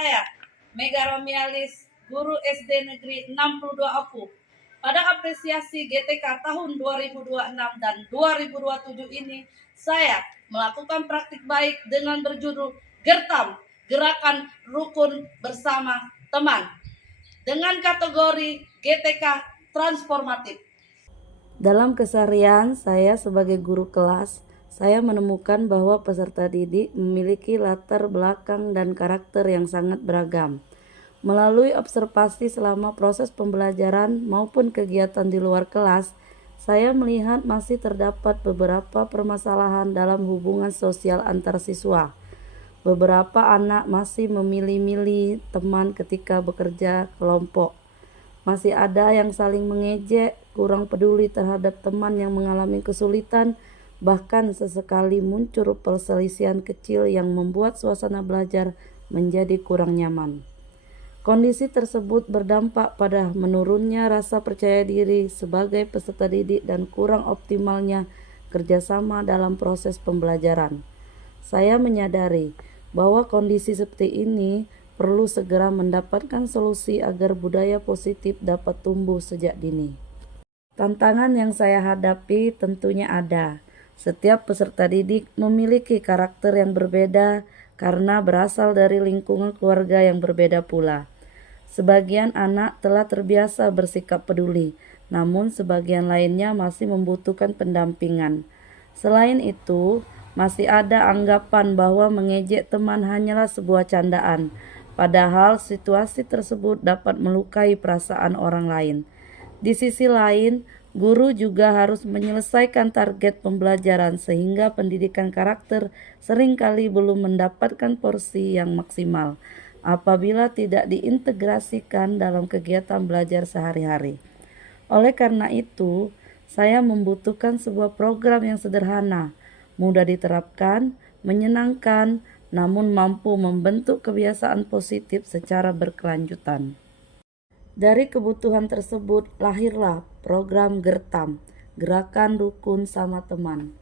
Saya, Mega Romialis, guru SD Negeri 62 Aku. Pada apresiasi GTK tahun 2026 dan 2027 ini, saya melakukan praktik baik dengan berjudul Gertam, Gerakan Rukun Bersama Teman, dengan kategori GTK Transformatif. Dalam keseharian saya sebagai guru kelas, saya menemukan bahwa peserta didik memiliki latar belakang dan karakter yang sangat beragam. Melalui observasi selama proses pembelajaran maupun kegiatan di luar kelas, saya melihat masih terdapat beberapa permasalahan dalam hubungan sosial antar siswa. Beberapa anak masih memilih-milih teman ketika bekerja kelompok. Masih ada yang saling mengejek, kurang peduli terhadap teman yang mengalami kesulitan, bahkan sesekali muncul perselisihan kecil yang membuat suasana belajar menjadi kurang nyaman. Kondisi tersebut berdampak pada menurunnya rasa percaya diri sebagai peserta didik dan kurang optimalnya kerjasama dalam proses pembelajaran. Saya menyadari bahwa kondisi seperti ini perlu segera mendapatkan solusi agar budaya positif dapat tumbuh sejak dini. Tantangan yang saya hadapi tentunya ada. Setiap peserta didik memiliki karakter yang berbeda karena berasal dari lingkungan keluarga yang berbeda pula. Sebagian anak telah terbiasa bersikap peduli, namun sebagian lainnya masih membutuhkan pendampingan. Selain itu, masih ada anggapan bahwa mengejek teman hanyalah sebuah candaan, padahal situasi tersebut dapat melukai perasaan orang lain. Di sisi lain, guru juga harus menyelesaikan target pembelajaran sehingga pendidikan karakter seringkali belum mendapatkan porsi yang maksimal apabila tidak diintegrasikan dalam kegiatan belajar sehari-hari. Oleh karena itu, saya membutuhkan sebuah program yang sederhana, mudah diterapkan, menyenangkan, namun mampu membentuk kebiasaan positif secara berkelanjutan. Dari kebutuhan tersebut lahirlah program Gertam, Gerakan Rukun Sama Teman.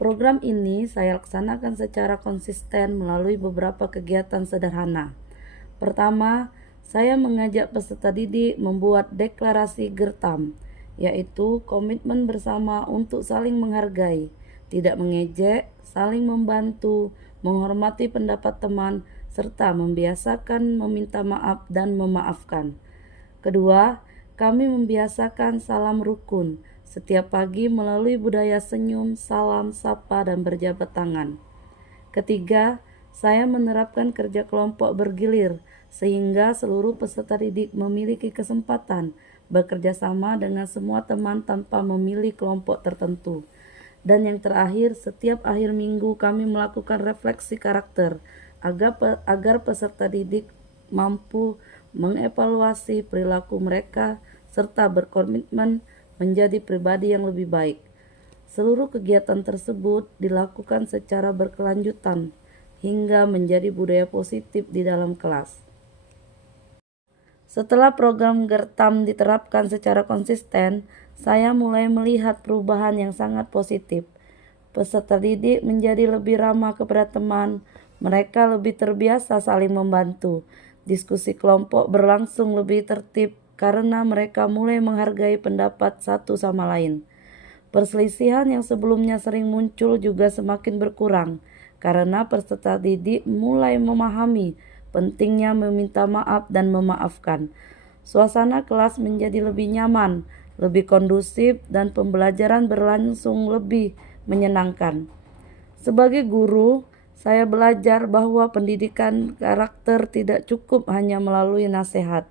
Program ini saya laksanakan secara konsisten melalui beberapa kegiatan sederhana. Pertama, saya mengajak peserta didik membuat deklarasi Gertam, yaitu komitmen bersama untuk saling menghargai, tidak mengejek, saling membantu, menghormati pendapat teman, serta membiasakan meminta maaf dan memaafkan. Kedua, kami membiasakan salam rukun setiap pagi melalui budaya senyum, salam, sapa, dan berjabat tangan. Ketiga, saya menerapkan kerja kelompok bergilir sehingga seluruh peserta didik memiliki kesempatan bekerja sama dengan semua teman tanpa memilih kelompok tertentu. Dan yang terakhir, setiap akhir minggu kami melakukan refleksi karakter agar peserta didik mampu mengevaluasi perilaku mereka serta berkomitmen menjadi pribadi yang lebih baik. Seluruh kegiatan tersebut dilakukan secara berkelanjutan hingga menjadi budaya positif di dalam kelas. Setelah program Gertam diterapkan secara konsisten, saya mulai melihat perubahan yang sangat positif. Peserta didik menjadi lebih ramah kepada teman, mereka lebih terbiasa saling membantu. Diskusi kelompok berlangsung lebih tertib karena mereka mulai menghargai pendapat satu sama lain. Perselisihan yang sebelumnya sering muncul juga semakin berkurang karena peserta didik mulai memahami pentingnya meminta maaf dan memaafkan. Suasana kelas menjadi lebih nyaman, lebih kondusif, dan pembelajaran berlangsung lebih menyenangkan. Sebagai guru, saya belajar bahwa pendidikan karakter tidak cukup hanya melalui nasihat.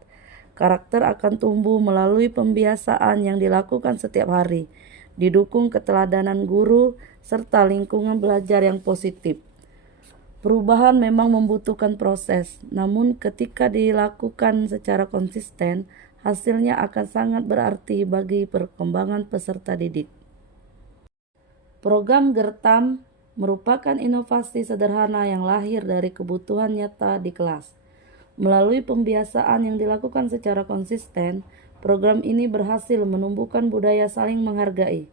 Karakter akan tumbuh melalui pembiasaan yang dilakukan setiap hari, didukung keteladanan guru, serta lingkungan belajar yang positif. Perubahan memang membutuhkan proses, namun ketika dilakukan secara konsisten, hasilnya akan sangat berarti bagi perkembangan peserta didik. Program Gertam merupakan inovasi sederhana yang lahir dari kebutuhan nyata di kelas. Melalui pembiasaan yang dilakukan secara konsisten, program ini berhasil menumbuhkan budaya saling menghargai,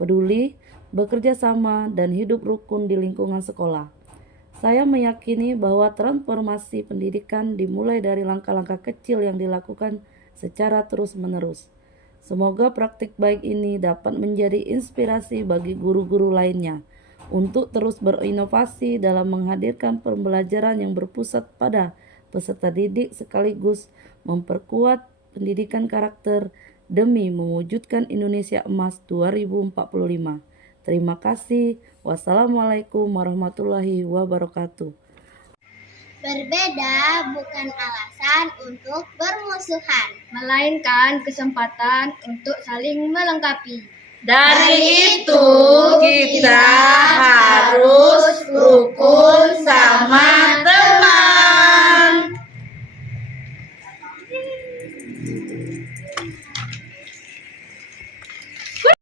peduli, bekerja sama, dan hidup rukun di lingkungan sekolah. Saya meyakini bahwa transformasi pendidikan dimulai dari langkah-langkah kecil yang dilakukan secara terus-menerus. Semoga praktik baik ini dapat menjadi inspirasi bagi guru-guru lainnya untuk terus berinovasi dalam menghadirkan pembelajaran yang berpusat pada peserta didik sekaligus memperkuat pendidikan karakter demi mewujudkan Indonesia Emas 2045. Terima kasih. Wassalamualaikum warahmatullahi wabarakatuh. Berbeda bukan alasan untuk bermusuhan, melainkan kesempatan untuk saling melengkapi. Dari itu kita harus rukun sama